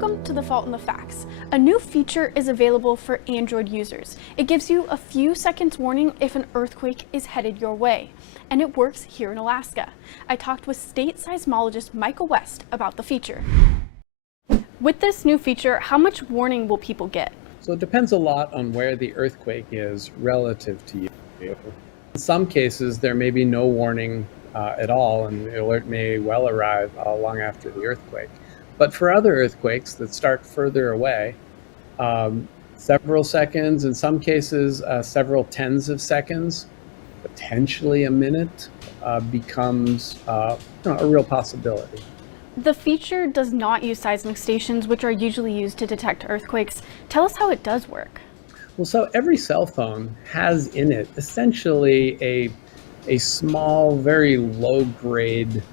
Welcome to The Fault in the Facts. A new feature is available for Android users. It gives you a few seconds warning if an earthquake is headed your way, and it works here in Alaska. I talked with state seismologist Michael West about the feature. With this new feature, how much warning will people get? So it depends a lot on where the earthquake is relative to you. In some cases, there may be no warning at all, and the alert may well arrive long after the earthquake. But for other earthquakes that start further away, several seconds, in some cases, several tens of seconds, potentially a minute, becomes a real possibility. The feature does not use seismic stations, which are usually used to detect earthquakes. Tell us how it does work. Well, so every cell phone has in it essentially a small, very low-grade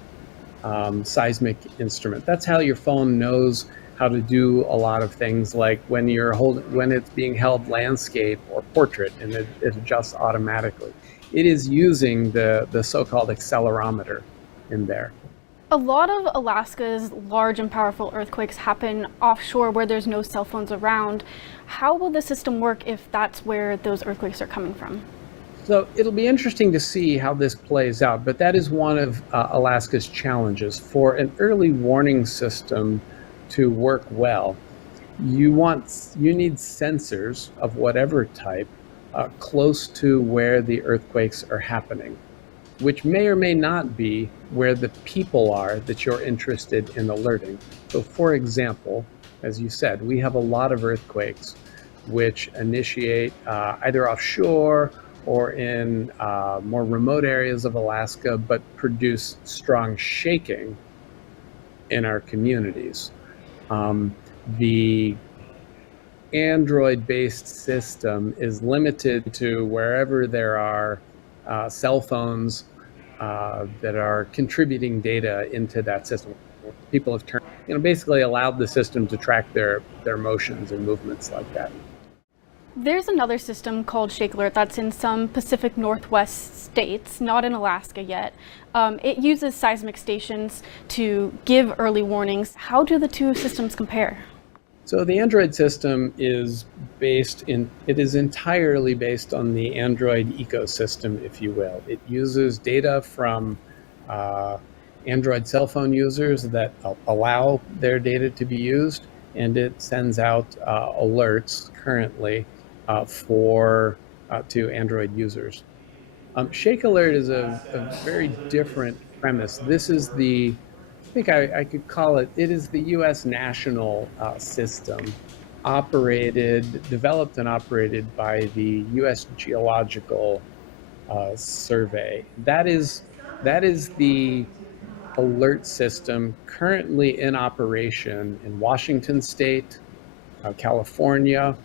seismic instrument. That's how your phone knows how to do a lot of things, like when it's being held landscape or portrait, and it adjusts automatically. It is using the so-called accelerometer in there. A lot of Alaska's large and powerful earthquakes happen offshore where there's no cell phones around. How will the system work if that's where those earthquakes are coming from? So it'll be interesting to see how this plays out, but that is one of Alaska's challenges. For an early warning system to work well, you need sensors of whatever type close to where the earthquakes are happening, which may or may not be where the people are that you're interested in alerting. So for example, as you said, we have a lot of earthquakes which initiate either offshore or in more remote areas of Alaska, but produce strong shaking in our communities. The Android-based system is limited to wherever there are cell phones that are contributing data into that system. People have basically allowed the system to track their motions and movements like that. There's another system called Shake Alert that's in some Pacific Northwest states, not in Alaska yet. It uses seismic stations to give early warnings. How do the two systems compare? So the Android system is entirely based on the Android ecosystem, if you will. It uses data from Android cell phone users that allow their data to be used, and it sends out alerts currently to Android users. Shake Alert is a very different premise. This is I think I could call it is the U.S. national system developed and operated by the U.S. Geological Survey. That is the alert system currently in operation in Washington State, California,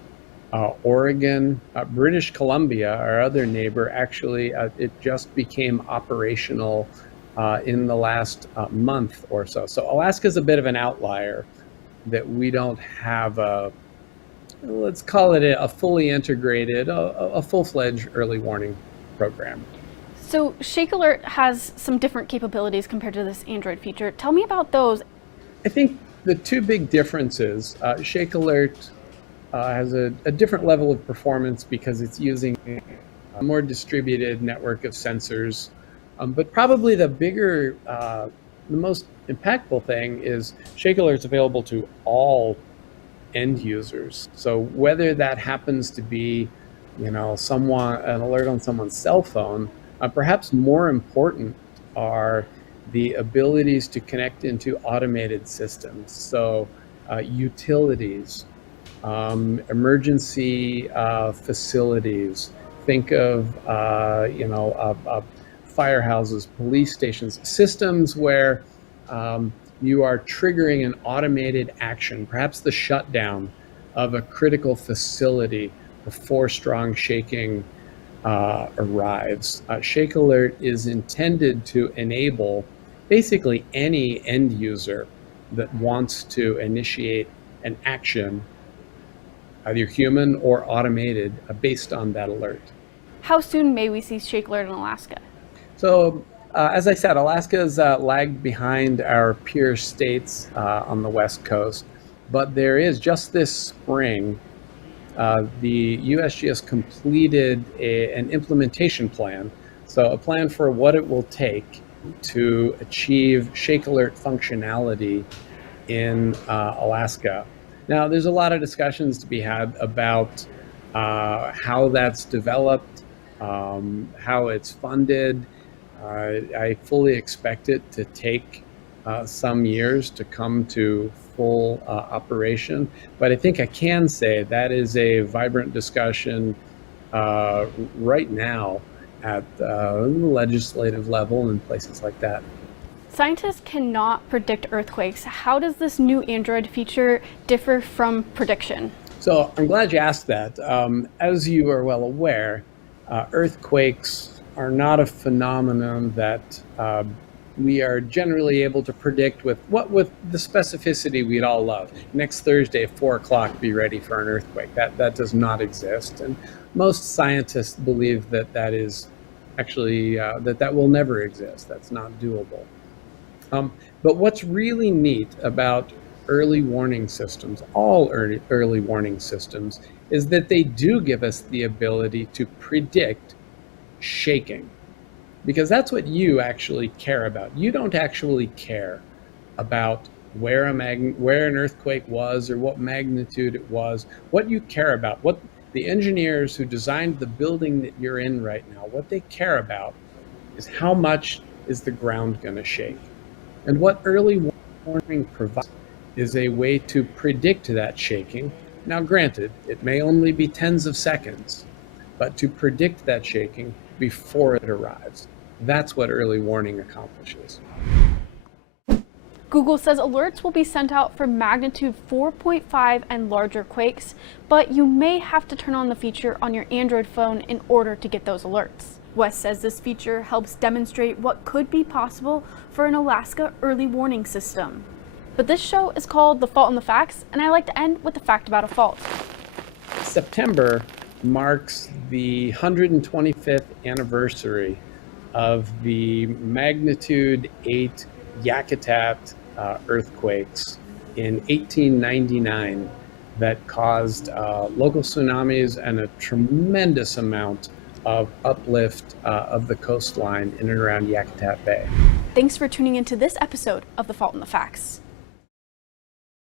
Oregon, British Columbia, our other neighbor. Actually, it just became operational in the last month or so. So Alaska is a bit of an outlier that we don't have let's call it a fully integrated, a full-fledged early warning program. So Shake Alert has some different capabilities compared to this Android feature. Tell me about those. I think the two big differences, Shake Alert has a different level of performance because it's using a more distributed network of sensors. But probably the most impactful thing is Shake Alert is available to all end users. So whether that happens to be, an alert on someone's cell phone, perhaps more important are the abilities to connect into automated systems. So utilities, emergency facilities. Think of firehouses, police stations, systems where you are triggering an automated action, perhaps the shutdown of a critical facility before strong shaking arrives. Shake Alert is intended to enable basically any end user that wants to initiate an action, either human or automated, based on that alert. How soon may we see Shake Alert in Alaska? So as I said, Alaska's lagged behind our peer states on the West Coast. But there is, just this spring, the USGS completed an implementation plan. So a plan for what it will take to achieve shake alert functionality in Alaska. Now, there's a lot of discussions to be had about how that's developed, how it's funded. I fully expect it to take some years to come to full operation, but I think I can say that is a vibrant discussion right now at the legislative level and places like that. Scientists cannot predict earthquakes. How does this new Android feature differ from prediction? So I'm glad you asked that. As you are well aware, earthquakes are not a phenomenon that we are generally able to predict with the specificity we'd all love. Next Thursday at 4 o'clock, be ready for an earthquake. That does not exist, and most scientists believe that is actually that will never exist. That's not doable. But what's really neat about early warning systems, all early warning systems, is that they do give us the ability to predict shaking, because that's what you actually care about. You don't actually care about where an earthquake was or what magnitude it was. What you care about, what the engineers who designed the building that you're in right now, what they care about is how much is the ground going to shake. And what early warning provides is a way to predict that shaking. Now, granted, it may only be tens of seconds, but to predict that shaking before it arrives. That's what early warning accomplishes. Google says alerts will be sent out for magnitude 4.5 and larger quakes, but you may have to turn on the feature on your Android phone in order to get those alerts. Wes says this feature helps demonstrate what could be possible for an Alaska early warning system. But this show is called The Fault in the Facts, and I like to end with a fact about a fault. September marks the 125th anniversary of the magnitude 8 Yakutat earthquakes in 1899 that caused local tsunamis and a tremendous amount of uplift of the coastline in and around Yakutat Bay. Thanks for tuning into this episode of The Fault in the Facts.